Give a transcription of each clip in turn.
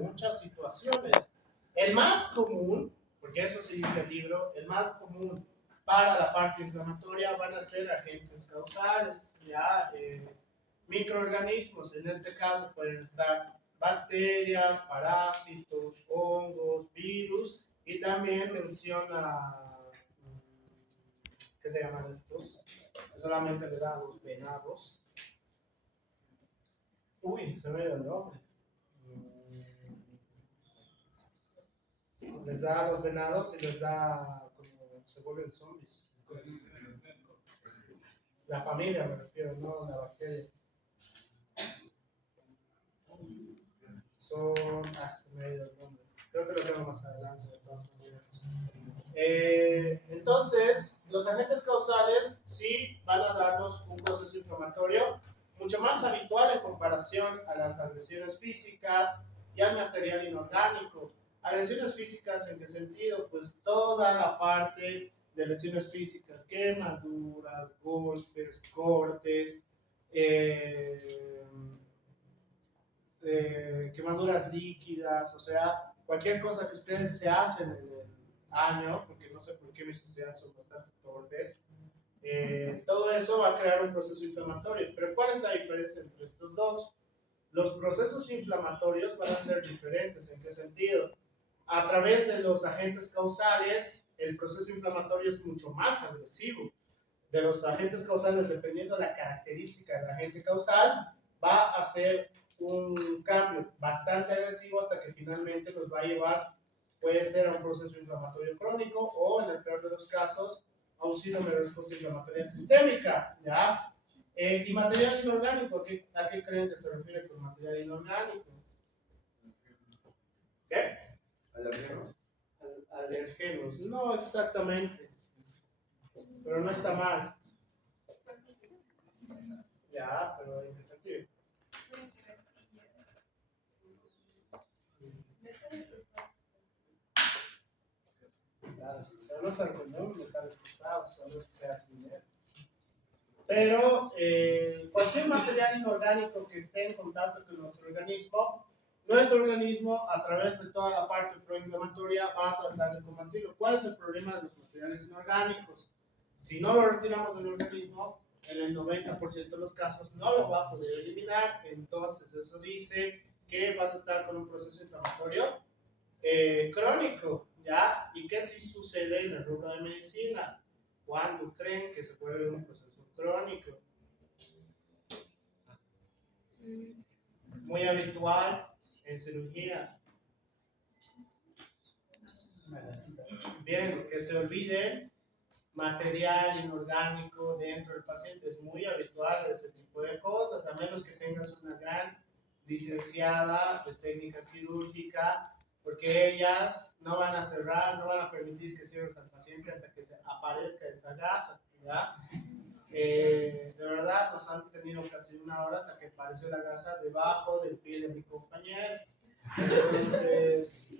muchas situaciones. El más común, porque eso sí dice el libro, el más común para la parte inflamatoria van a ser agentes causales, ya microorganismos, en este caso pueden estar bacterias, parásitos, hongos, virus, y también menciona, ¿qué se llaman estos? Solamente le da a los venados. Uy, se me dio el nombre. Les da a los venados y les da como se vuelven zombies. La familia me refiero, no la bacteria. Son, se me ha ido el nombre. Creo que lo tengo más adelante de todas maneras. Entonces, los agentes causales sí van a darnos un proceso inflamatorio mucho más habitual en comparación a las agresiones físicas y al material inorgánico. Agresiones físicas, ¿en qué sentido? Pues toda la parte de lesiones físicas, quemaduras, golpes, cortes, quemaduras líquidas, o sea, cualquier cosa que ustedes se hacen en el año, porque no sé por qué mis estudiantes son bastante torpes, todo eso va a crear un proceso inflamatorio. Pero ¿cuál es la diferencia entre estos dos? Los procesos inflamatorios van a ser diferentes. ¿En qué sentido? A través de los agentes causales, el proceso inflamatorio es mucho más agresivo. De los agentes causales, dependiendo de la característica del agente causal, va a ser un cambio bastante agresivo hasta que finalmente nos va a llevar, puede ser a un proceso inflamatorio crónico o, en el peor de los casos, a un síndrome de respuesta inflamatoria sistémica, ¿ya? Y material inorgánico, ¿a qué creen que se refiere con material inorgánico? ¿Qué? ¿Alergenos? Alergenos, no exactamente, pero no está mal. Ya, pero ¿en qué sentido? Claro, o sea, no es tan común metales pesados, solo que sea dinero. Pero cualquier material inorgánico que esté en contacto con nuestro organismo a través de toda la parte proinflamatoria va a tratar de combatirlo. ¿Cuál es el problema de los materiales inorgánicos? Si no lo retiramos del organismo, en el 90% de los casos no lo va a poder eliminar, entonces eso dice que vas a estar con un proceso inflamatorio crónico, ¿ya? ¿Y qué sí sucede en el rubro de medicina? Cuando creen que se vuelve un proceso crónico. Muy habitual en cirugía. Bien, que se olvide material inorgánico dentro del paciente. Es muy habitual ese tipo de cosas, a menos que tengas una gran licenciada de técnica quirúrgica, porque ellas no van a cerrar, no van a permitir que cierres al paciente hasta que se aparezca esa gasa, ¿ya? De verdad nos han tenido casi una hora hasta que apareció la gasa debajo del pie de mi compañero. Entonces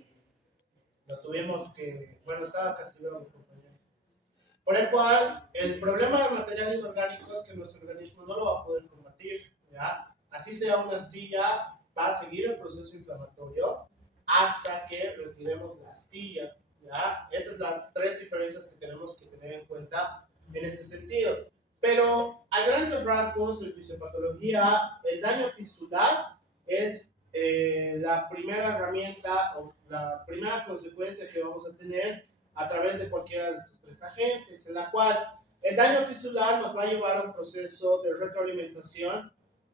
lo tuvimos que, bueno, estaba castigado mi compañero. Por el cual, el problema del material inorgánico es que nuestro organismo no lo va a poder combatir, ¿ya? Así sea una astilla, va a seguir el proceso inflamatorio hasta que retiremos la astilla, ¿ya? Esas son las tres diferencias que tenemos que tener en cuenta en este sentido. Pero a grandes rasgos, en fisiopatología, el daño tisular es la primera herramienta o la primera consecuencia que vamos a tener a través de cualquiera de estos tres agentes, en la cual el daño tisular nos va a llevar a un proceso de retroalimentación,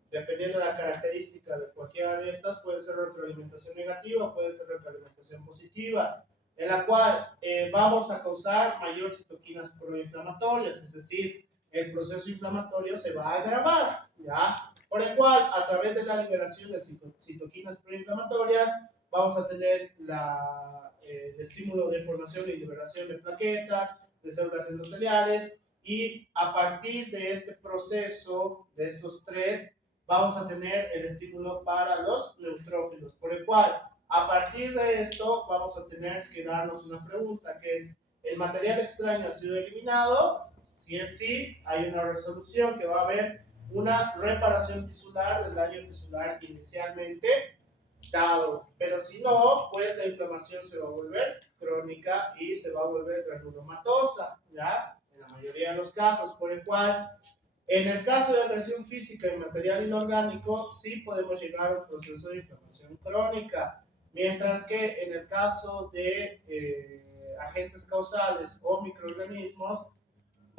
dependiendo de la característica de cualquiera de estas, puede ser retroalimentación negativa, puede ser retroalimentación positiva, en la cual vamos a causar mayor citoquinas proinflamatorias, es decir, el proceso inflamatorio se va a agravar, ¿ya? Por el cual, a través de la liberación de citoquinas proinflamatorias, vamos a tener el estímulo de formación y liberación de plaquetas, de células endoteliales, y a partir de este proceso, de estos tres, vamos a tener el estímulo para los neutrófilos, por el cual, a partir de esto, vamos a tener que darnos una pregunta, que es, ¿el material extraño ha sido eliminado? Si es sí, hay una resolución que va a haber una reparación tisular del daño tisular inicialmente dado, pero si no, pues la inflamación se va a volver crónica y se va a volver granulomatosa, ¿ya? En la mayoría de los casos, por el cual, en el caso de agresión física y material inorgánico, sí podemos llegar a un proceso de inflamación crónica, mientras que en el caso de agentes causales o microorganismos,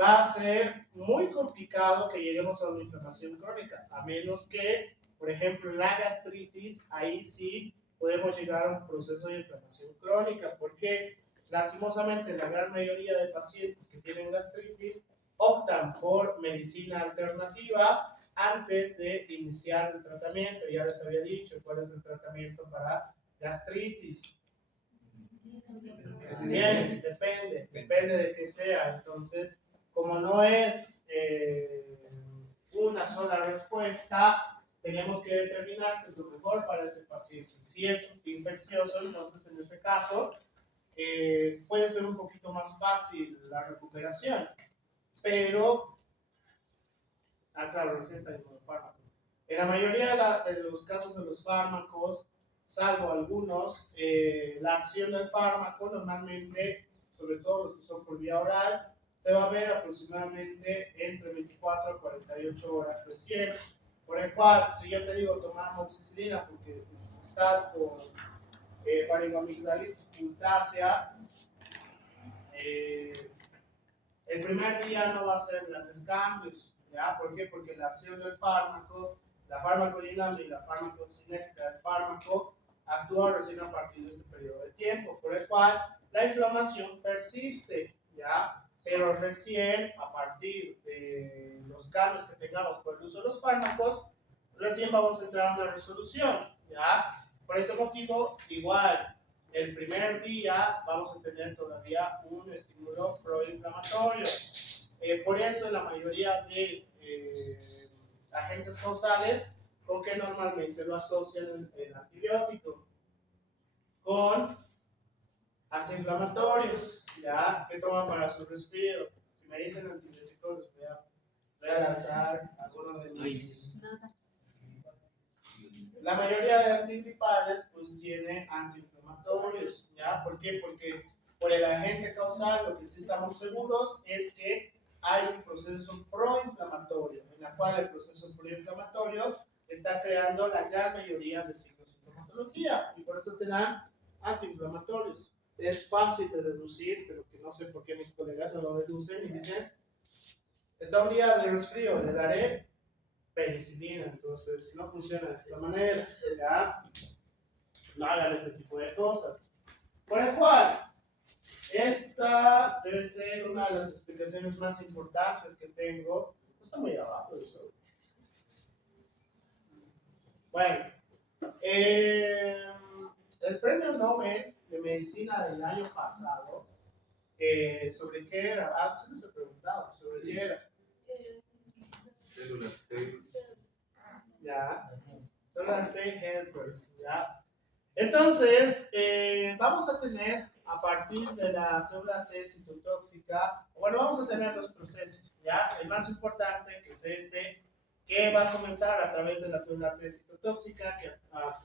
va a ser muy complicado que lleguemos a una inflamación crónica, a menos que, por ejemplo, la gastritis, ahí sí podemos llegar a un proceso de inflamación crónica, porque lastimosamente la gran mayoría de pacientes que tienen gastritis optan por medicina alternativa antes de iniciar el tratamiento. Ya les había dicho cuál es el tratamiento para gastritis. Bien, depende de qué sea. Entonces, como no es una sola respuesta, tenemos que determinar qué es lo mejor para ese paciente. Si es infeccioso, entonces en ese caso puede ser un poquito más fácil la recuperación, pero, claro, receta y fármaco. En la mayoría de los casos de los fármacos, salvo algunos, la acción del fármaco normalmente, sobre todo los que son por vía oral, se va a ver aproximadamente entre 24 a 48 horas recién. Por el cual, si yo te digo tomar amoxicilina porque estás con faringoamigdalitis puntácea, el primer día no va a ser grandes cambios, ¿ya? ¿Por qué? Porque la acción del fármaco, la farmacodinámica y la farmacocinética del fármaco actúa recién a partir de este periodo de tiempo, por el cual la inflamación persiste, ¿ya? Pero recién a partir de los cambios que tengamos por el uso de los fármacos, recién vamos a entrar a una resolución, ¿ya? Por ese motivo, igual, el primer día vamos a tener todavía un estímulo proinflamatorio. Por eso la mayoría de agentes causales, ¿con qué normalmente lo asocian el antibiótico? Con antiinflamatorios, ¿ya? ¿Qué toman para su resfrío? Si me dicen antibióticos, les voy a lanzar algunos de mis... La mayoría de antigripales pues tiene antiinflamatorios, ¿ya? ¿Por qué? Porque por el agente causal lo que sí estamos seguros es que hay un proceso proinflamatorio, en la cual el proceso proinflamatorio está creando la gran mayoría de signos de sintomatología y por eso te dan antiinflamatorios. Es fácil de deducir, pero que no sé por qué mis colegas no lo deducen y dicen, está un día de resfrío, le daré penicilina. Entonces, si no funciona de esta manera, ya no hagan ese tipo de cosas. Por el cual, esta debe ser una de las explicaciones más importantes que tengo. No está muy abajo eso. Bueno, el premio Nobel de Medicina del año pasado, ¿sobre qué era? Se les he preguntado, ¿sobre qué era? Células T. Ya, células T helpers, ya. Entonces, vamos a tener a partir de la célula T citotóxica, bueno, vamos a tener dos procesos, ¿ya? El más importante, que es este, que va a comenzar a través de la célula T citotóxica, que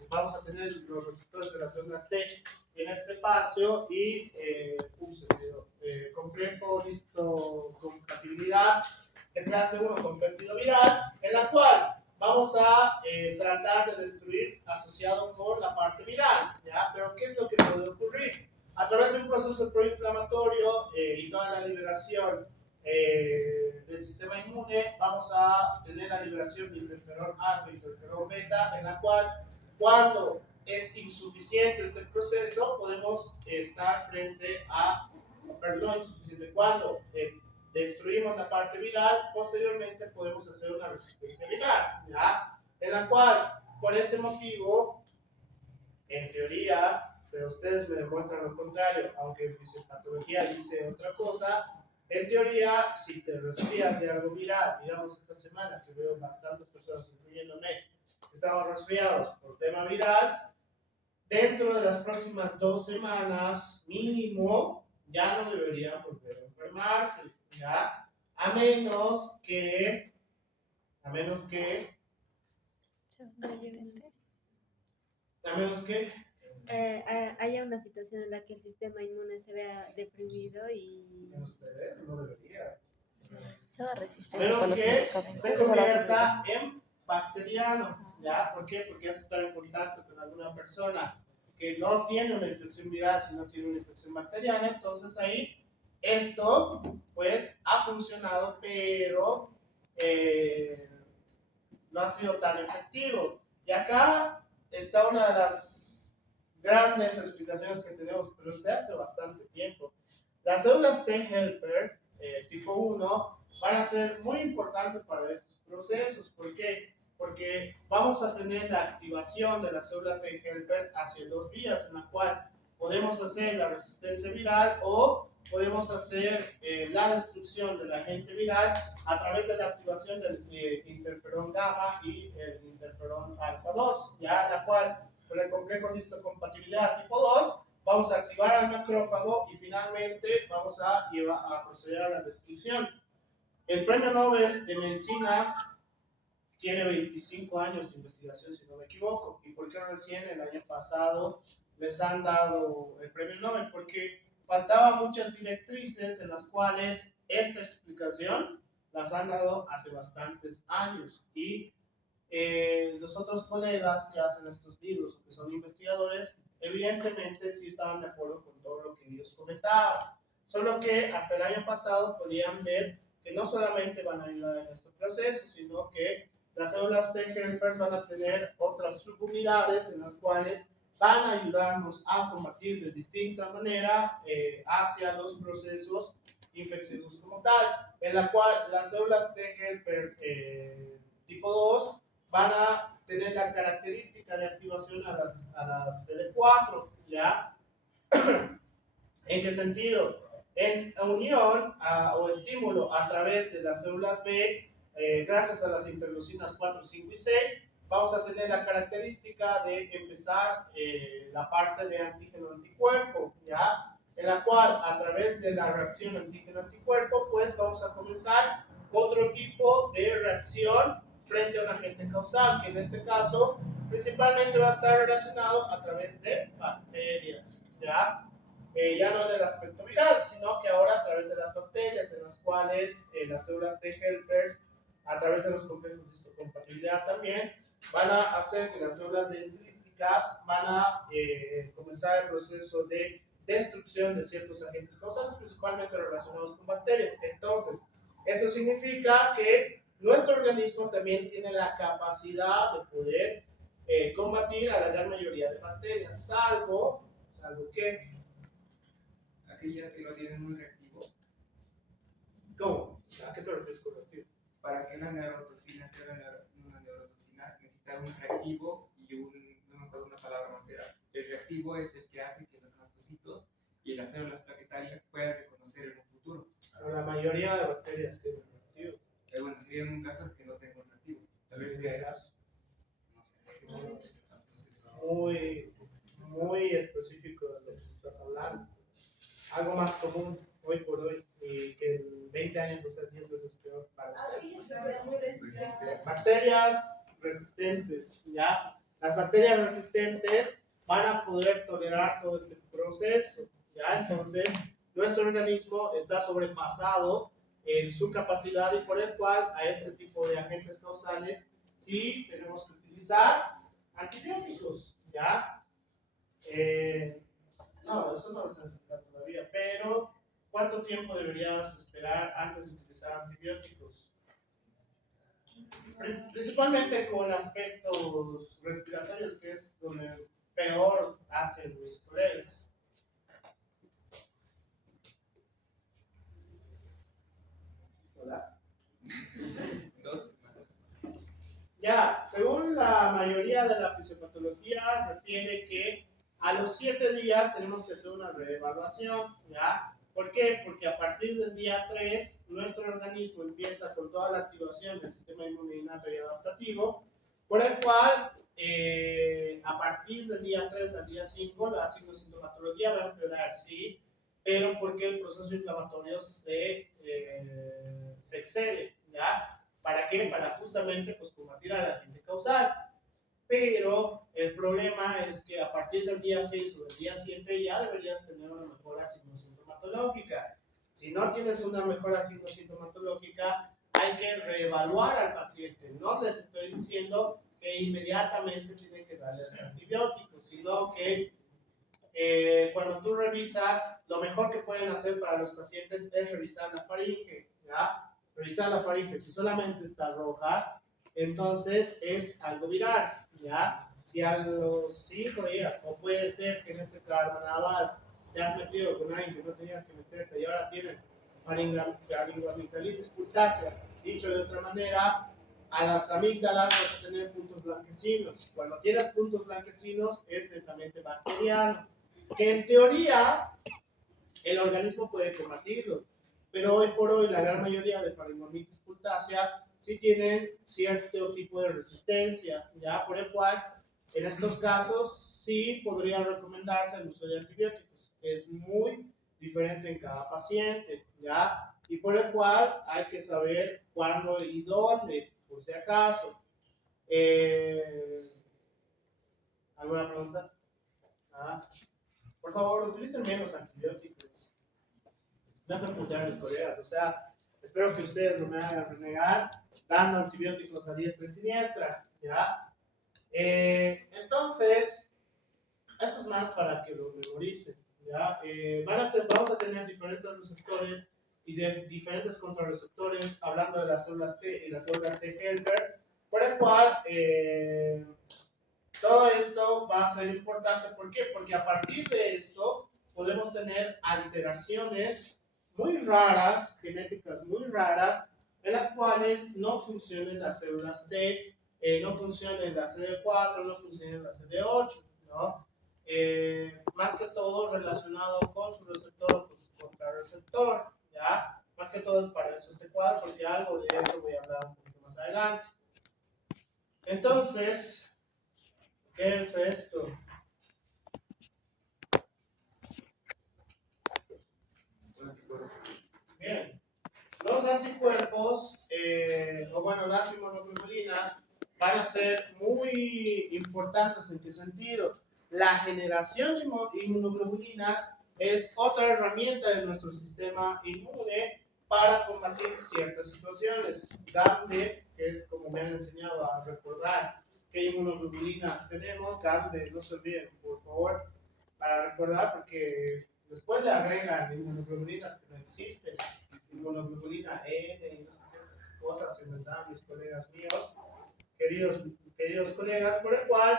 vamos a tener los receptores de las células T en este espacio y, complejo histocompatibilidad de clase 1 con péptido viral, en la cual vamos a tratar de destruir asociado con la parte viral, ¿ya? Pero ¿qué es lo que puede ocurrir? A través de un proceso proinflamatorio y toda la liberación del sistema inmune, vamos a tener la liberación de interferón alfa y interferón beta, en la cual cuando es insuficiente este proceso, podemos estar frente a, perdón, insuficiente, cuando destruimos la parte viral, posteriormente podemos hacer una resistencia viral, ¿ya? En la cual, por ese motivo, en teoría, pero ustedes me demuestran lo contrario, aunque en fisiopatología dice otra cosa, en teoría, si te resfrías de algo viral, digamos esta semana, que veo bastantes personas, incluyéndome, que estamos resfriados por tema viral, dentro de las próximas 2 semanas, mínimo, ya no deberían volver a enfermarse, ¿ya? A menos que, A menos que haya una situación en la que el sistema inmune se vea deprimido y... ustedes no debería. Se va A resistente menos con los que medicamentos. se convierta en bacteriano, ¿ya? ¿Por qué? Porque ya se está en contacto con alguna persona que no tiene una infección viral, sino tiene una infección bacteriana, entonces ahí esto pues ha funcionado, pero no ha sido tan efectivo. Y acá está una de las grandes explicaciones que tenemos, pero desde hace bastante tiempo. Las células T helper tipo 1 van a ser muy importantes para estos procesos. ¿Por qué? Porque vamos a tener la activación de la célula T helper hacia dos vías, en la cual podemos hacer la resistencia viral o podemos hacer la destrucción del agente viral a través de la activación del interferón gamma y el interferón alfa 2, ya la cual con el complejo de histocompatibilidad tipo 2 vamos a activar al macrófago y finalmente vamos a proceder a la destrucción. El premio Nobel de Medicina tiene 25 años de investigación, si no me equivoco. ¿Y por qué recién el año pasado les han dado el premio Nobel? Porque faltaban muchas directrices en las cuales esta explicación las han dado hace bastantes años. Y los otros colegas que hacen estos libros, que son investigadores, evidentemente sí estaban de acuerdo con todo lo que ellos comentaban. Solo que hasta el año pasado podían ver que no solamente van a ayudar en este proceso, sino que las células T helpers van a tener otras subunidades en las cuales van a ayudarnos a combatir de distinta manera hacia los procesos infecciosos como tal, en la cual las células T helper tipo 2 van a tener la característica de activación a las CD4, ¿ya? ¿En qué sentido? En unión o estímulo a través de las células B, gracias a las interleucinas 4, 5 y 6, vamos a tener la característica de empezar la parte de antígeno-anticuerpo, ¿ya? En la cual, a través de la reacción antígeno-anticuerpo, pues vamos a comenzar otro tipo de reacción frente a un agente causal, que en este caso principalmente va a estar relacionado a través de bacterias, ¿ya? Ya no en el aspecto viral, sino que ahora a través de las bacterias, en las cuales las células T helpers, a través de los complejos de histocompatibilidad también, van a hacer que las células dendríticas van a comenzar el proceso de destrucción de ciertos agentes causales, principalmente relacionados con bacterias. Entonces, eso significa que nuestro organismo también tiene la capacidad de poder combatir a la gran mayoría de bacterias, salvo que aquellas que no tienen un reactivo. ¿Cómo? ¿A qué te refieres con reactivo? Para que una neurotoxina sea una neurotoxina necesita un reactivo y no me acuerdo una palabra más era. El reactivo es el que hace que los mastocitos y las células plaquetarias puedan reconocer en un futuro. La mayoría de bacterias tienen reactivo. Bueno, sería en un caso que no tenga un reactivo. Tal vez que caso. No sé. Muy específico de lo que estás hablando. Algo más común hoy por hoy y que en 20 años va a ser 10 veces peor para ustedes. Bacterias resistentes, ¿ya? Las bacterias resistentes van a poder tolerar todo este proceso, ¿ya? Entonces, nuestro organismo está sobrepasado en su capacidad y por el cual a este tipo de agentes causales sí tenemos que utilizar antibióticos, ¿ya? No, eso no lo sé todavía, pero ¿cuánto tiempo deberías esperar antes de utilizar antibióticos? Principalmente con aspectos respiratorios, que es donde peor hacen mis colegas. ¿Hola? Ya, según la mayoría de la fisiopatología, refiere que a los 7 días tenemos que hacer una reevaluación, ¿ya? ¿Por qué? Porque a partir del día 3, nuestro organismo empieza con toda la activación del sistema inmunitario y adaptativo, por el cual, a partir del día 3 al día 5, la sintomatología va a empeorar, sí, pero porque el proceso inflamatorio se excede, ¿ya? ¿Para qué? Para justamente pues, combatir al agente causal. pero el problema es que a partir del día 6 o del día 7 ya deberías tener una mejora sintomatológica. Si no tienes una mejora sintomatológica, hay que reevaluar al paciente. No les estoy diciendo que inmediatamente tienen que darles antibióticos, sino que cuando tú revisas, lo mejor que pueden hacer para los pacientes es revisar la faringe, ¿ya? Revisar la faringe. Si solamente está roja, entonces es algo viral, ¿ya? Si a los 5 días, o puede ser que en este carnaval te has metido con alguien que no tenías que meterte y ahora tienes faringoamigdalitis cutácea, dicho de otra manera, a las amígdalas vas a tener puntos blanquecinos. Cuando tienes puntos blanquecinos es netamente bacteriano, que en teoría el organismo puede combatirlo, pero hoy por hoy la gran mayoría de faringoamitis cutácea sí tienen cierto tipo de resistencia, ya por el cual en estos casos sí podría recomendarse el uso de antibióticos, que es muy diferente en cada paciente, ya, y por el cual hay que saber cuándo y dónde, por si acaso. ¿Alguna pregunta? Ah. Por favor, utilicen menos antibióticos. Me hacen putear mis colegas. O sea, espero que ustedes no me hagan renegar dando antibióticos a diestra y siniestra. ¿Ya? Entonces, esto es más para que lo memoricen. ¿Ya? Vamos a tener diferentes receptores y de diferentes contrarreceptores, hablando de las células T y las células T helper, por el cual todo esto va a ser importante. ¿Por qué? Porque a partir de esto podemos tener alteraciones muy raras, genéticas muy raras, en las cuales no funcionen las células T, no funcionen la CD4, no funcionen la CD8, ¿no? Más que todo relacionado con su receptor o con su contrarreceptor, ¿ya? Más que todo es para eso este cuadro, porque algo de eso voy a hablar un poquito más adelante. Entonces, ¿qué es esto? Bien, los anticuerpos, o bueno, las inmunoglobulinas, van a ser muy importantes. ¿En qué sentido? La generación de inmunoglobulinas es otra herramienta de nuestro sistema inmune para combatir ciertas situaciones. GAMDE, que es como me han enseñado a recordar qué inmunoglobulinas tenemos, GAMDE, no se olviden, por favor, para recordar, porque después le agregan inmunoglobulinas que no existen, inmunoglobulina N y no sé qué cosas se les dan mis colegas míos, queridos colegas, por el cual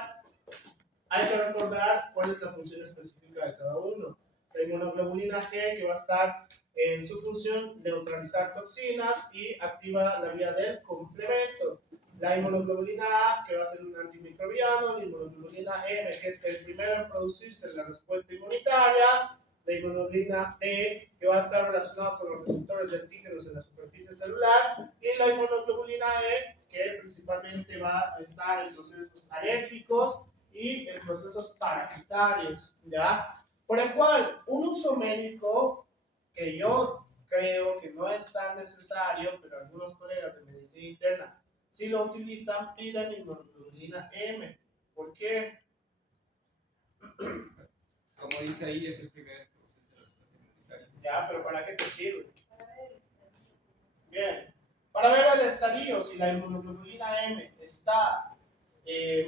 hay que recordar cuál es la función específica de cada uno. La inmunoglobulina G, que va a estar en su función neutralizar toxinas y activa la vía del complemento. La inmunoglobulina A, que va a ser un antimicrobiano. La inmunoglobulina M, que es el primero en producirse en la respuesta inmunitaria. La inmunoglobulina T, que va a estar relacionado con los receptores de antígenos en la superficie celular. Y la inmunoglobulina E, que principalmente va a estar en procesos alérgicos y en procesos parasitarios, ¿ya? Por el cual, un uso médico que yo creo que no es tan necesario, pero algunos colegas de medicina interna si lo utilizan, pidan inmunoglobulina M. ¿Por qué? Como dice ahí, es el primer proceso de respuesta inmunitaria. Ya, pero ¿para qué te sirve? Bien. Para ver el estadio, si la inmunoglobulina M está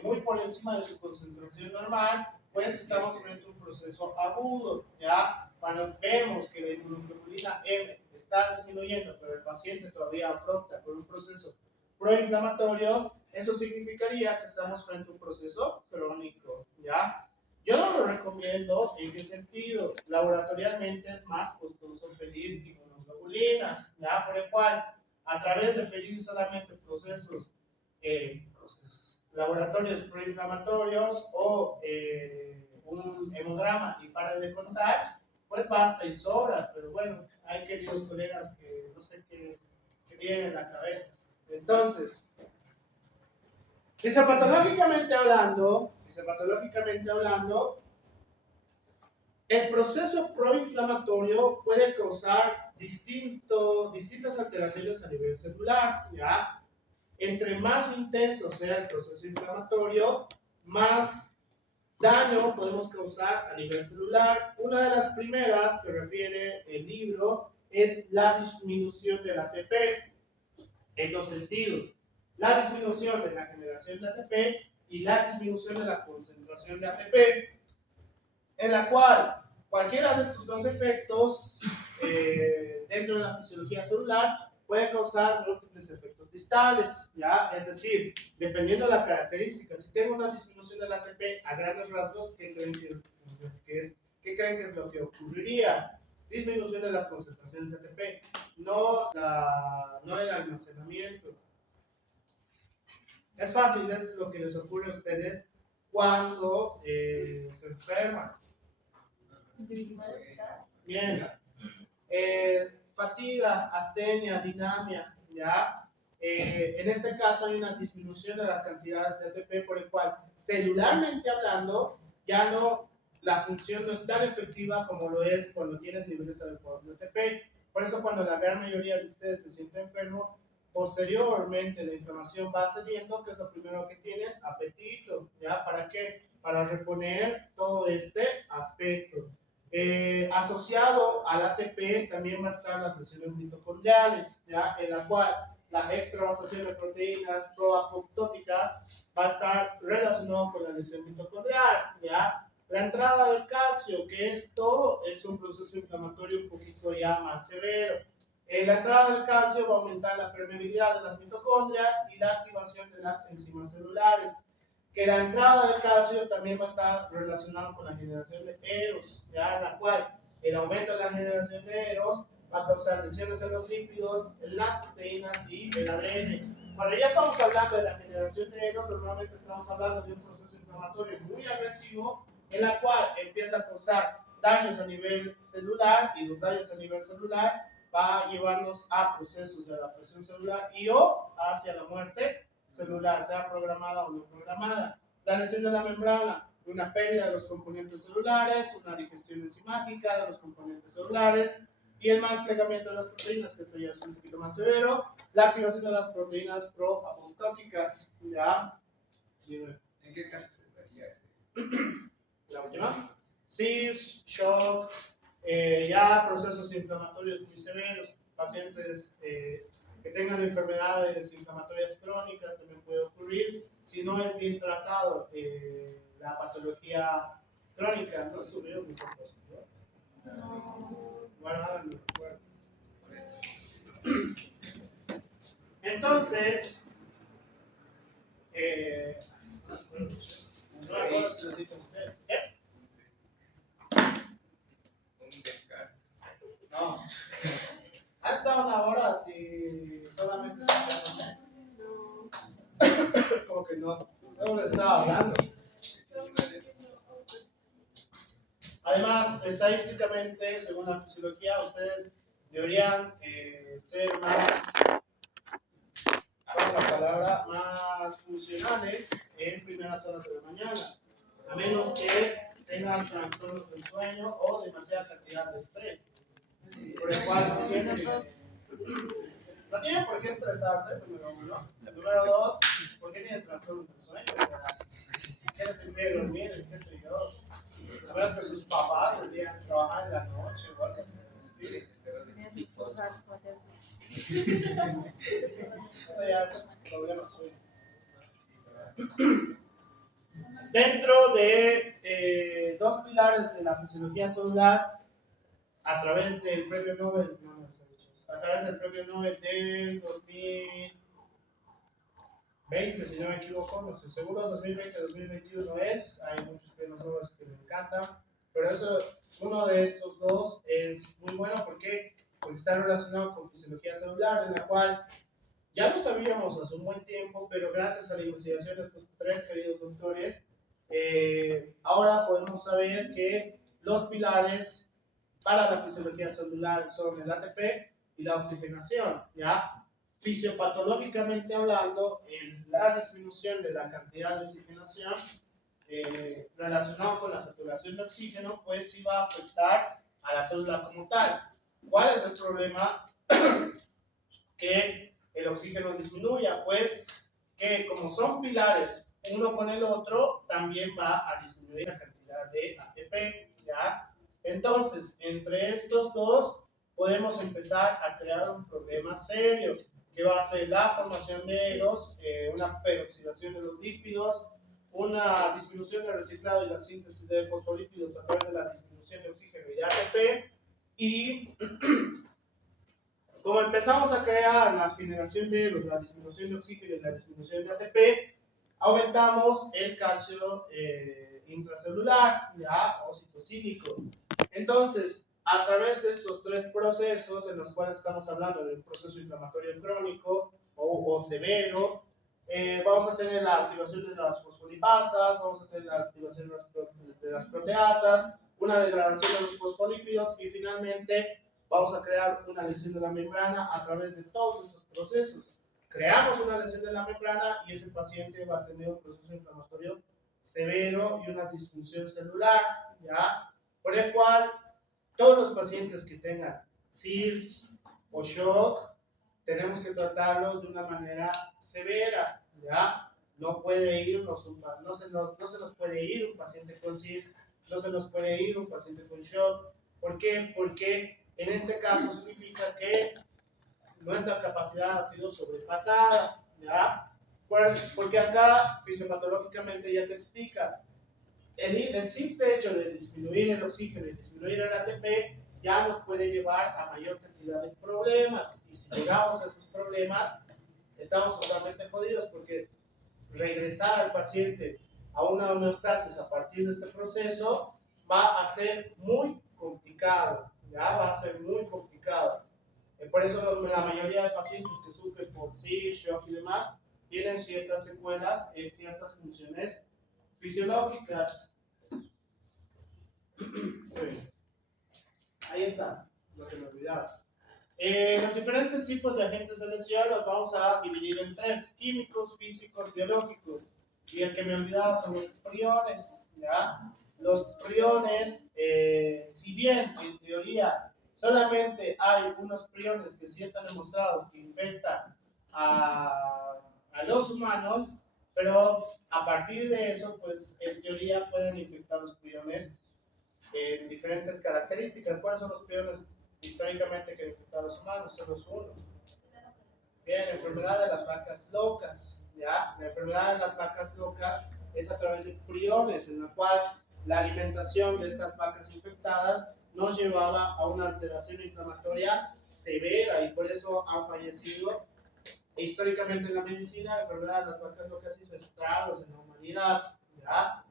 muy por encima de su concentración normal, pues estamos frente a un proceso agudo, ¿ya? Cuando vemos que la inmunoglobulina M está disminuyendo, pero el paciente todavía afronta con un proceso proinflamatorio, eso significaría que estamos frente a un proceso crónico, ¿ya? Yo no lo recomiendo. ¿En qué sentido? Laboratorialmente es más costoso pedir inmunoglobulinas, ¿ya? Por el cual, a través de pedir solamente procesos laboratorios proinflamatorios o un hemograma y pare de contar, pues basta y sobra. Pero bueno, hay queridos colegas que no sé qué tienen en la cabeza. Entonces, fisiopatológicamente hablando, el proceso proinflamatorio puede causar distintas alteraciones a nivel celular, ¿ya? entre más intenso sea el proceso inflamatorio, más daño podemos causar a nivel celular. Una de las primeras que refiere el libro es la disminución del ATP en dos sentidos. La disminución de la generación de ATP y la disminución de la concentración de ATP, en la cual cualquiera de estos dos efectos dentro de la fisiología celular puede causar múltiples efectos distales, ¿ya? Es decir, dependiendo de la característica, si tengo una disminución del ATP a grandes rasgos, ¿qué creen que es lo que ocurriría? Disminución de las concentraciones de ATP, no el almacenamiento. Es fácil, es lo que les ocurre a ustedes cuando se enferman. Bien. Fatiga, astenia, dinamia, ¿ya? En este caso hay una disminución de las cantidades de ATP, por el cual celularmente hablando ya no, la función no es tan efectiva como lo es cuando tienes niveles adecuados de ATP. Por eso cuando la gran mayoría de ustedes se siente enfermo, posteriormente la inflamación va cediendo, que es lo primero que tienen, apetito, ¿ya? ¿Para qué? Para reponer todo este aspecto. Asociado al ATP también va a estar las lesiones mitocondriales, ¿ya? En la cual la extravasación de proteínas proapoptóticas va a estar relacionado con la lesión mitocondrial, ¿ya? La entrada del calcio, que esto es un proceso inflamatorio un poquito ya más severo. La entrada del calcio va a aumentar la permeabilidad de las mitocondrias y la activación de las enzimas celulares. Que la entrada del calcio también va a estar relacionada con la generación de Eros, ¿ya? La cual el aumento de la generación de Eros va a causar lesiones en los lípidos, en las proteínas y el ADN. Cuando ya estamos hablando de la generación de Eros, normalmente estamos hablando de un proceso inflamatorio muy agresivo, en la cual empieza a causar daños a nivel celular, y los daños a nivel celular va a llevarnos a procesos de adaptación celular y o hacia la muerte celular, sea programada o no programada. La lesión de la membrana, una pérdida de los componentes celulares, una digestión enzimática de los componentes celulares y el mal plegamiento de las proteínas, que esto ya es un poquito más severo. La activación de las proteínas proapoptóticas, ¿ya? ¿En qué caso se daría ese? La última. CIRS, shock, ya procesos inflamatorios muy severos, pacientes que tengan enfermedades inflamatorias crónicas también puede ocurrir si no es bien tratado la patología crónica. ¿No subió mis ojos? Bueno. Entonces, no acuerdo si les dije a ustedes. Un descanso. No. ¿Ha estado una hora si solamente escuchando? No. Como que no. No les estaba hablando. Además, estadísticamente, según la fisiología, ustedes deberían ser más, ¿cuál es la palabra? Más funcionales en primeras horas de la mañana, a menos que tengan trastornos del sueño o demasiada cantidad de estrés, por el cual no tienen por qué estresarse, número uno. Número dos, ¿por qué tienen trastornos del sueño? ¿Qué les impide dormir? ¿Qué sé yo? A veces que sus papás les digan trabajar en la noche o algo así. Eso ya es un problema suyo. Dentro de dos pilares de la fisiología celular, a través del premio Nobel, del 2020, si no me equivoco, no estoy seguro, 2020-2021 es, hay muchos premios Nobel que me encantan, pero uno de estos dos es muy bueno porque está relacionado con fisiología celular, en la cual ya lo sabíamos hace un buen tiempo, pero gracias a la investigación de estos tres queridos doctores, ahora podemos saber que los pilares para la fisiología celular son el ATP y la oxigenación, ¿ya? Fisiopatológicamente hablando, la disminución de la cantidad de oxigenación relacionado con la saturación de oxígeno, pues sí va a afectar a la célula como tal. ¿Cuál es el problema? Que el oxígeno disminuya, pues que como son pilares uno con el otro, también va a disminuir la cantidad de ATP, ¿ya? Entonces, entre estos dos, podemos empezar a crear un problema serio, que va a ser la formación de EGOS, una peroxidación de los lípidos, una disminución del reciclado y la síntesis de fosfolípidos a través de la disminución de oxígeno y de ATP, y como empezamos a crear la generación de EGOS, la disminución de oxígeno y la disminución de ATP, aumentamos el calcio intracelular, ¿ya? O citocílico. Entonces, a través de estos tres procesos en los cuales estamos hablando del proceso inflamatorio crónico o severo, vamos a tener la activación de las fosfolipasas, vamos a tener la activación de las proteasas, una degradación de los fosfolípidos y finalmente vamos a crear una lesión de la membrana a través de todos esos procesos. Creamos una lesión de la membrana y ese paciente va a tener un proceso inflamatorio severo y una disfunción celular, ¿ya? Por el cual todos los pacientes que tengan CIRS o shock tenemos que tratarlos de una manera severa, ¿ya? No puede irnos no se nos puede ir un paciente con CIRS, no se nos puede ir un paciente con shock. ¿Por qué? Porque en este caso significa que nuestra capacidad ha sido sobrepasada, ¿ya? Porque acá fisiopatológicamente ya te explica, el simple hecho de disminuir el oxígeno y disminuir el ATP ya nos puede llevar a mayor cantidad de problemas, y si llegamos a esos problemas estamos totalmente jodidos, porque regresar al paciente a una homeostasis a partir de este proceso va a ser muy complicado, ya va a ser muy complicado. Por eso la mayoría de pacientes que sufren por CIRS, shock y demás tienen ciertas secuelas en ciertas funciones fisiológicas. Ahí está, lo que me olvidaba. Los diferentes tipos de agentes de lesión los vamos a dividir en tres: químicos, físicos, biológicos. Y el que me olvidaba son los priones, ¿ya? Los priones, si bien en teoría solamente hay unos priones que sí están demostrados que infectan a los humanos, pero a partir de eso, pues en teoría pueden infectar los priones diferentes características. ¿Cuáles son los priones históricamente que infectan a los humanos? Solo es uno. Bien, la enfermedad de las vacas locas, ¿ya? La enfermedad de las vacas locas es a través de priones, en la cual la alimentación de estas vacas infectadas nos llevaba a una alteración inflamatoria severa, y por eso han fallecido. Históricamente en la medicina, la enfermedad de las vacas locas hizo estragos en la humanidad, ¿ya?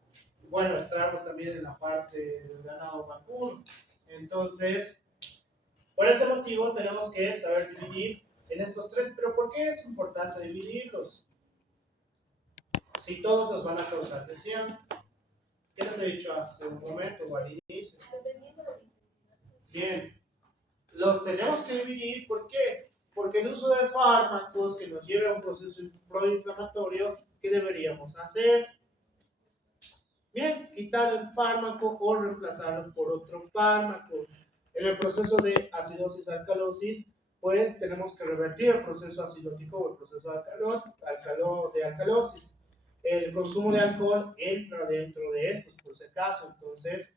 Bueno, estragos también en la parte del ganado vacuno. Entonces, por ese motivo tenemos que saber dividir en estos tres. Pero ¿por qué es importante dividirlos? Si todos nos van a causar lesión. ¿Qué les he dicho hace un momento o al inicio? Bien, lo tenemos que dividir. ¿Por qué? Porque el uso de fármacos que nos lleve a un proceso proinflamatorio, ¿qué deberíamos hacer? Bien, quitar el fármaco o reemplazarlo por otro fármaco. En el proceso de acidosis-alcalosis, pues tenemos que revertir el proceso acidótico o el proceso de alcalosis. El consumo de alcohol entra dentro de estos, por si acaso. Entonces,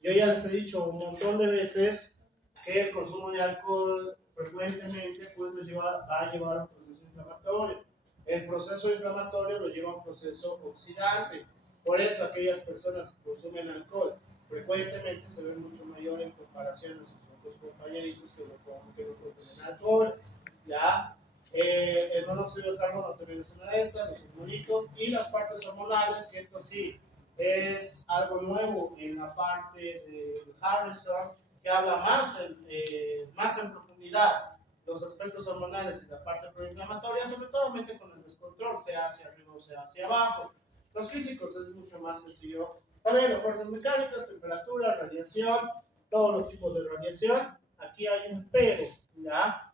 yo ya les he dicho un montón de veces que el consumo de alcohol frecuentemente pues va a llevar a un proceso inflamatorio. El proceso inflamatorio lo lleva a un proceso oxidante. Por eso aquellas personas que consumen alcohol frecuentemente se ven mucho mayor en comparación a sus otros compañeritos que no consumen alcohol, ¿ya? El monóxido de carbono también es una de estas, los hormonitos y las partes hormonales, que esto sí es algo nuevo en la parte de Harrison, que habla más en profundidad los aspectos hormonales y la parte proinflamatoria, sobre todo con el descontrol, sea hacia arriba o sea hacia abajo. Los físicos es mucho más sencillo. También las fuerzas mecánicas, temperatura, radiación, todos los tipos de radiación. Aquí hay un pero, ¿ya?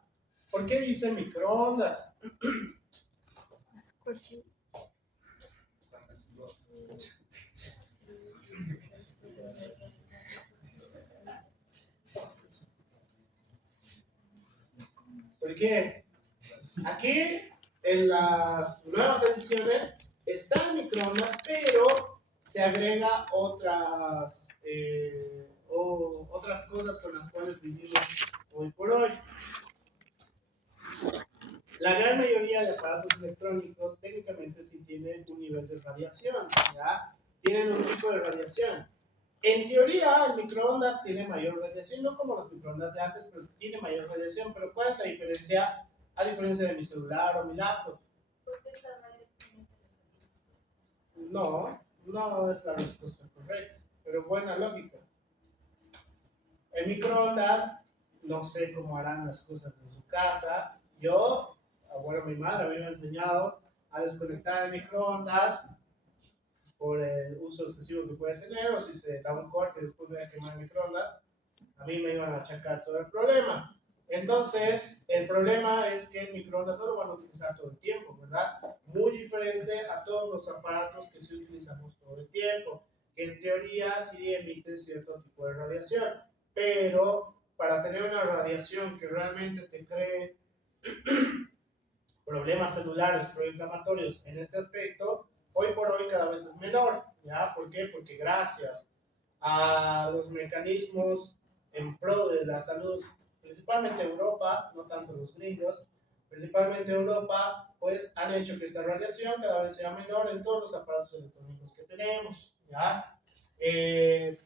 ¿Por qué dice microondas? ¿Por qué? Aquí, en las nuevas ediciones, está el microondas, pero se agrega otras cosas con las cuales vivimos hoy por hoy. La gran mayoría de aparatos electrónicos técnicamente sí tienen un nivel de radiación, ¿ya? Tienen un tipo de radiación. En teoría, el microondas tiene mayor radiación, no como los microondas de antes, pero tiene mayor radiación. Pero ¿cuál es la diferencia? A diferencia de mi celular o mi laptop. No, no es la respuesta correcta, pero buena lógica. El microondas, no sé cómo harán las cosas en su casa. Yo, bueno, mi madre a mí me ha enseñado a desconectar el microondas por el uso excesivo que puede tener, o si se da un corte y después voy a quemar el microondas, a mí me iban a achacar todo el problema. Entonces, el problema es que el microondas no lo van a utilizar todo el tiempo, ¿verdad? Muy diferente a todos los aparatos que sí utilizamos todo el tiempo, que en teoría sí emiten cierto tipo de radiación, pero para tener una radiación que realmente te cree problemas celulares proinflamatorios en este aspecto, hoy por hoy cada vez es menor. ¿Ya? ¿Por qué? Porque gracias a los mecanismos en pro de la salud, principalmente Europa, no tanto los gringos, principalmente Europa, pues han hecho que esta radiación cada vez sea menor en todos los aparatos electrónicos que tenemos. ¿Ya?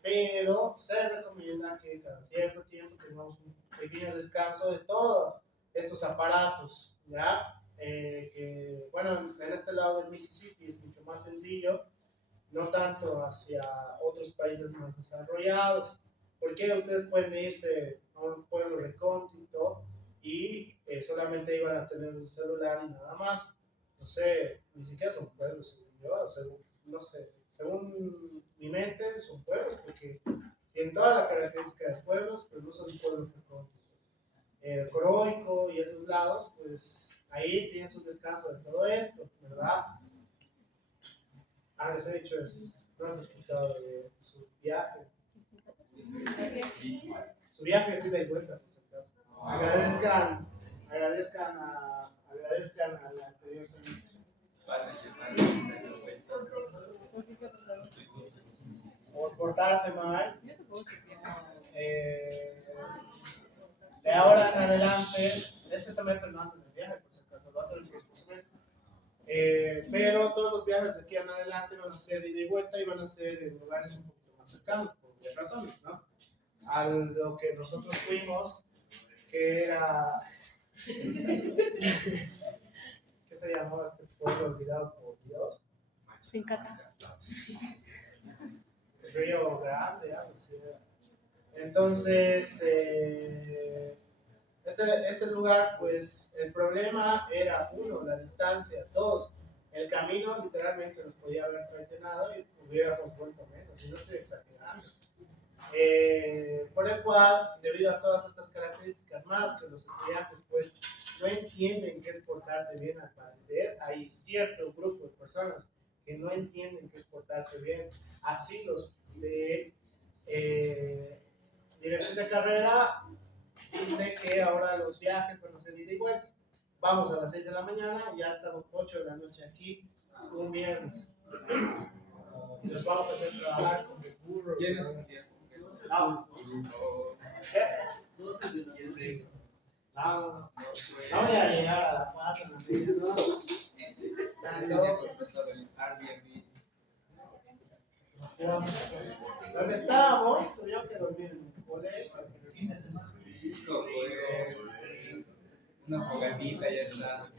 Pero se recomienda que cada cierto tiempo tengamos un pequeño descanso de todos estos aparatos. ¿Ya? Que, bueno, en este lado del Mississippi es mucho más sencillo, no tanto hacia otros países más desarrollados, porque ustedes pueden irse a un pueblo recóndito y solamente iban a tener un celular y nada más. No sé, ni siquiera son pueblos, no sé, según mi mente son pueblos, porque tienen toda la característica de pueblos, pero no son pueblos recónditos. Coroico y esos lados, pues ahí tienen su descanso de todo esto, ¿verdad? Les he dicho, no les he explicado de su viaje. Su viaje es ida y vuelta, por si acaso. Agradezcan al anterior semestre. Por portarse mal. De ahora en adelante, este semestre no hacen el viaje, por si acaso, lo hacen el próximo semestre. Pero todos los viajes de aquí en adelante van a ser ida y vuelta y van a ser en lugares un poquito más cercanos, por varias razones, ¿no? A lo que nosotros fuimos, que era. ¿Qué se llamaba este pueblo olvidado por Dios? Fincata. Río Grande, algo así. Entonces, este lugar, pues el problema era, uno, la distancia, dos, el camino literalmente nos podía haber traicionado y hubiéramos vuelto menos, y no estoy exagerando. Por el cual, debido a todas estas características más que los estudiantes pues no entienden qué es portarse bien, al parecer, hay cierto grupo de personas que no entienden qué es portarse bien, así los de dirección de carrera dice que ahora los viajes van a ser ida y vuelta. Vamos a las 6 de la mañana, ya estamos 8 de la noche aquí, un viernes. Y los vamos a hacer trabajar como burros. No. ¿Qué? No voy a llegar a la 4 de la mañana, no. Están locos. Donde estábamos, tuvieron que dormir en el colegio. Fin de semana. Una fogatita ya está.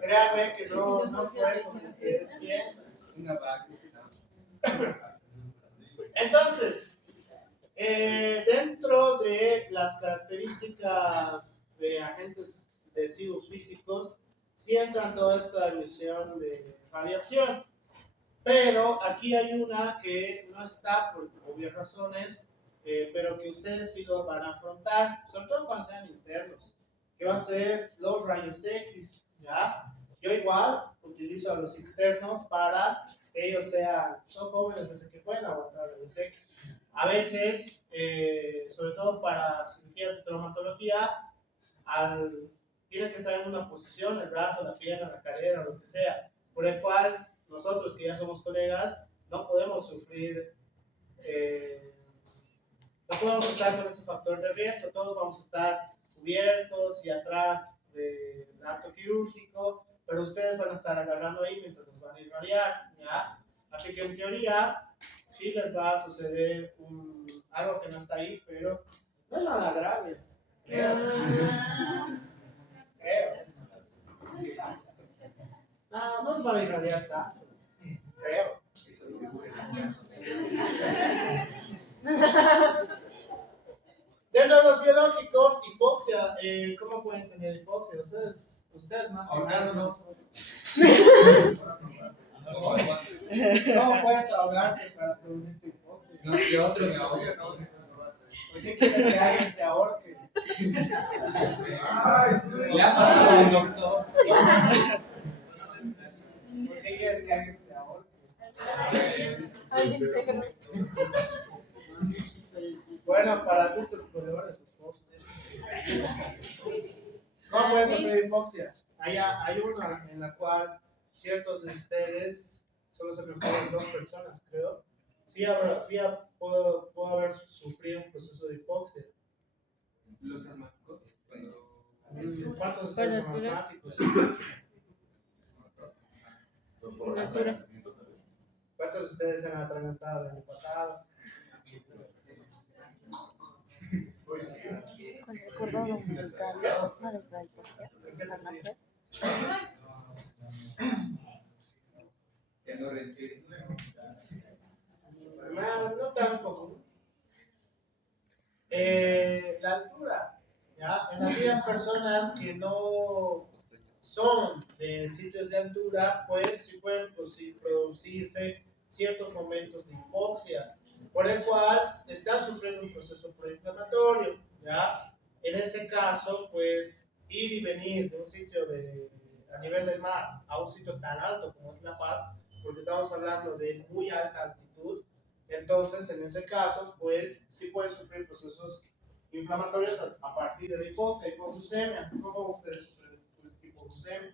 Créanme que no fue como ustedes piensan. Una vaca. Entonces, dentro de las características de agentes lesivos físicos, sí entran toda esta emisión de radiación. Pero aquí hay una que no está por obvias razones, pero que ustedes sí lo van a afrontar, sobre todo cuando sean internos, que va a ser los rayos X, ¿ya? Yo igual utilizo a los internos para que ellos son jóvenes desde que pueden aguantar rayos X. A veces, sobre todo para cirugías de traumatología, tiene que estar en una posición, el brazo, la pierna, la cadera, lo que sea, por el cual nosotros que ya somos colegas no podemos sufrir, no podemos estar con ese factor de riesgo, todos vamos a estar cubiertos y atrás del acto quirúrgico, pero ustedes van a estar agarrando ahí mientras nos van a irradiar, ¿ya? Así que en teoría sí les va a suceder algo que no está ahí, pero no es nada grave. Creo. No nos van a irradiar tanto. Creo. Dentro de los biológicos, hipoxia, ¿cómo pueden tener hipoxia? Ustedes más que nada, ¿no? ¿Cómo puedes ahogarte para producir tu hipoxia? No sé, otro me ahoga. ¿Por qué quieres que alguien te ahorque? Le ha pasado a un doctor. ¿Por qué quieres que alguien te ahorque? Bueno, para gustos colores, ¿cómo puedes sufrir hipoxia? Hay una en la cual ciertos de ustedes, solo se me ocurren 2 personas, creo, puedo haber sufrido un proceso de hipoxia. Los asmáticos. ¿Cuántos de ustedes son asmáticos? ¿Cuántos de ustedes se han atragantado el año pasado? Con el cordón umbilical no les va a hipoxia. ¿Van a hacer? Ya no respiro. No tampoco. La altura, ¿ya? En aquellas personas que no son de sitios de altura, pues sí pueden producirse ciertos momentos de hipoxia, por el cual están sufriendo un proceso proinflamatorio, ¿ya? En ese caso, pues ir y venir de un sitio a nivel del mar a un sitio tan alto como es La Paz, porque estamos hablando de muy alta altitud, entonces en ese caso, pues sí pueden sufrir procesos inflamatorios a partir de la hipoxia, hipoglucemia. ¿Cómo ustedes sufren hipoglucemia?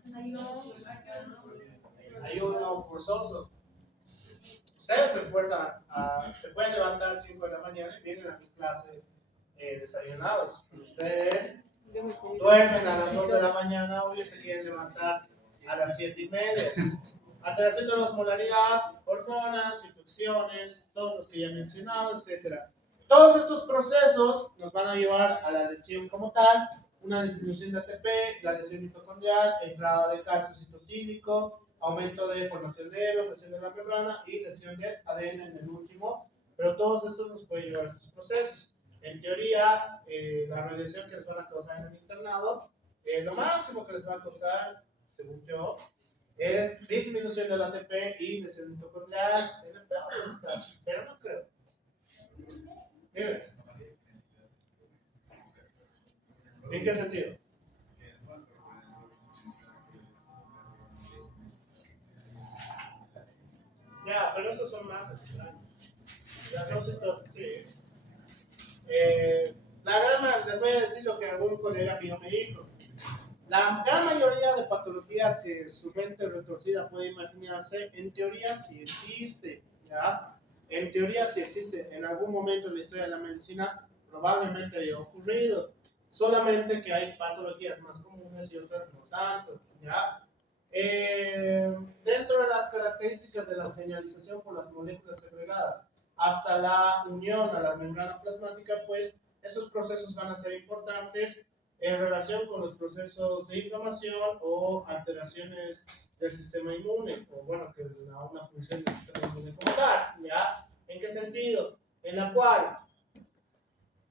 Ayuno forzoso. Ustedes se pueden levantar 5 de la mañana y vienen a mi clase desayunados. Ustedes duermen a las 2 de la mañana, hoy se quieren levantar a las 7:30. Alteración de la osmolaridad, hormonas, infecciones, todos los que ya he mencionado, etc. Todos estos procesos nos van a llevar a la lesión como tal, una disminución de ATP, la lesión mitocondrial, entrada de calcio citocílico, aumento de formación de helo, lesión de la membrana y lesión de ADN en el último, pero todos estos nos pueden llevar a estos procesos. En teoría, la radiación que les van a causar en el internado, lo máximo que les va a causar, según yo, es disminución del ATP y lesión mitocondrial en el peor de los casos, pero no creo. Dime. ¿En qué sentido? Ya, pero esos son más extraños. Ya son situaciones, sí. Les voy a decir lo que algún colega mío me dijo. La gran mayoría de patologías que su mente retorcida puede imaginarse, en teoría sí existe, ¿ya? En teoría sí existe. En algún momento en la historia de la medicina probablemente haya ocurrido. Solamente que hay patologías más comunes y otras no tanto, ¿ya? Dentro de las características de la señalización por las moléculas segregadas hasta la unión a la membrana plasmática, pues esos procesos van a ser importantes en relación con los procesos de inflamación o alteraciones del sistema inmune, o bueno, que una función del sistema inmune como tal, ¿ya? ¿En qué sentido? En la cual,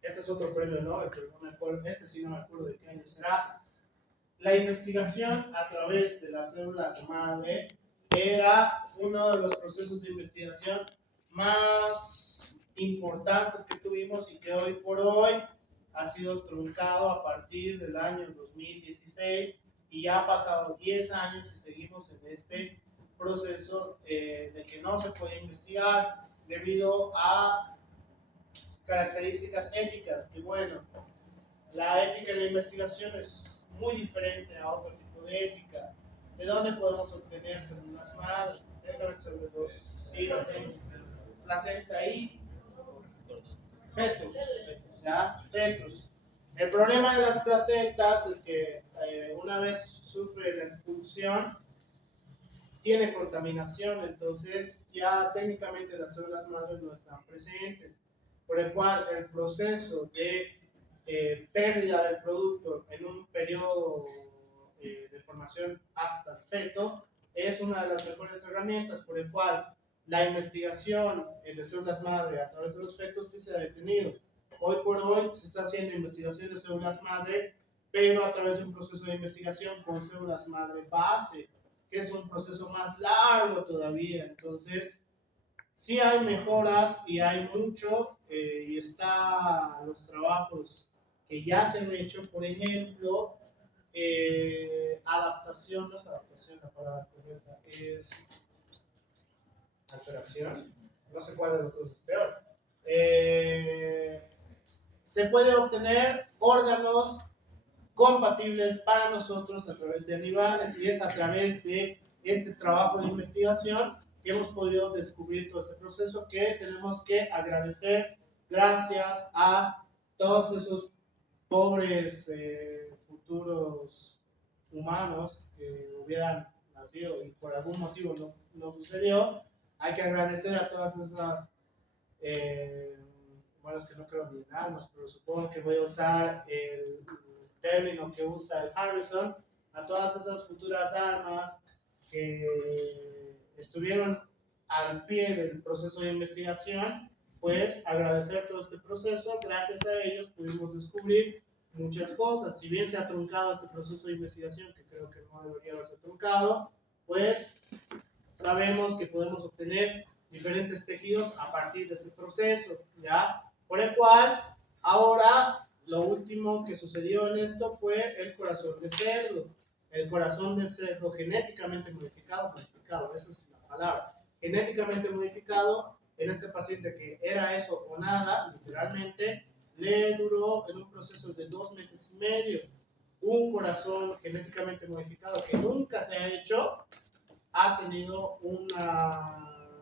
este es otro premio Nobel, pero no me acuerdo, este sí no me acuerdo de qué año será, la investigación a través de las células madre era uno de los procesos de investigación más importantes que tuvimos y que hoy por hoy ha sido truncado a partir del año 2016 y ya ha pasado 10 años y seguimos en este proceso de que no se puede investigar debido a características éticas, que bueno, la ética de la investigación es muy diferente a otro tipo de ética. ¿De dónde podemos obtener células madre? Directamente sobre los placenta y fetos, ¿ya? Fetos. El problema de las placentas es que una vez sufre la expulsión, tiene contaminación, entonces ya técnicamente las células madres no están presentes, por el cual el proceso de pérdida del producto en un periodo de formación hasta el feto es una de las mejores herramientas, por el cual la investigación de células madre a través de los fetos sí se ha detenido. Hoy por hoy se está haciendo investigación de células madre, pero a través de un proceso de investigación con células madre base, que es un proceso más largo todavía. Entonces, sí hay mejoras y hay mucho, y está los trabajos que ya se han hecho, por ejemplo, adaptación, no es adaptación la palabra correcta, es alteración, no sé cuál de los dos es peor. Se puede obtener órganos compatibles para nosotros a través de animales, y es a través de este trabajo de investigación que hemos podido descubrir todo este proceso, que tenemos que agradecer gracias a todos esos pobres futuros humanos que hubieran nacido y por algún motivo no sucedió. Hay que agradecer a todas esas bueno, es que no creo ni en almas, pero supongo que voy a usar el término que usa el Harrison, a todas esas futuras almas que estuvieron al pie del proceso de investigación, pues agradecer todo este proceso. Gracias a ellos pudimos descubrir muchas cosas. Si bien se ha truncado este proceso de investigación, que creo que no debería haberse truncado, pues sabemos que podemos obtener diferentes tejidos a partir de este proceso, ¿ya? Por el cual, ahora, lo último que sucedió en esto fue el corazón de cerdo. El corazón de cerdo genéticamente modificado, esa es la palabra, genéticamente modificado, en este paciente que era eso o nada, literalmente, le duró en un proceso de 2 meses y medio. Un corazón genéticamente modificado que nunca se ha hecho, ha tenido una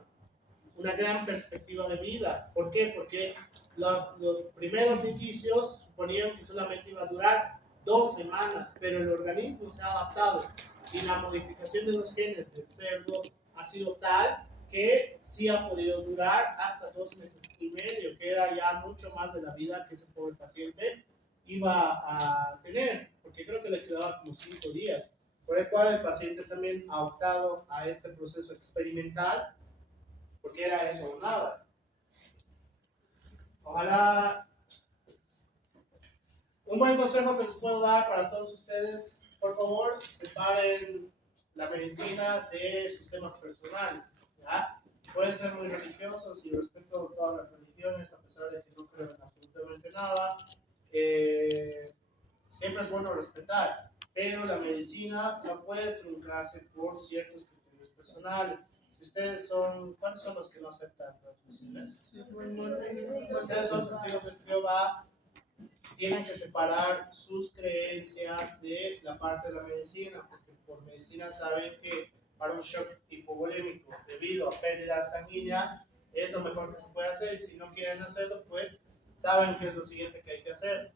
gran perspectiva de vida. ¿Por qué? Porque los primeros indicios suponían que solamente iba a durar 2 semanas, pero el organismo se ha adaptado y la modificación de los genes del cerdo ha sido tal que sí ha podido durar hasta 2 meses y medio, que era ya mucho más de la vida que ese pobre paciente iba a tener, porque creo que le quedaba como 5 días. Por el cual el paciente también ha optado a este proceso experimental, porque era eso o nada. Ojalá, un buen consejo que les puedo dar para todos ustedes, por favor, separen la medicina de sus temas personales, ¿ya? Pueden ser muy religiosos y respeto todas las religiones, a pesar de que no creo en absolutamente nada. Siempre es bueno respetar, pero la medicina no puede truncarse por ciertos criterios personales. Si ustedes son, ¿cuáles son los que no aceptan transfusiones? Si ustedes son testigos de Jehová, tienen que separar sus creencias de la parte de la medicina, porque por medicina saben que para un shock hipovolémico debido a pérdida sanguínea es lo mejor que se puede hacer, y si no quieren hacerlo, pues saben que es lo siguiente que hay que hacer.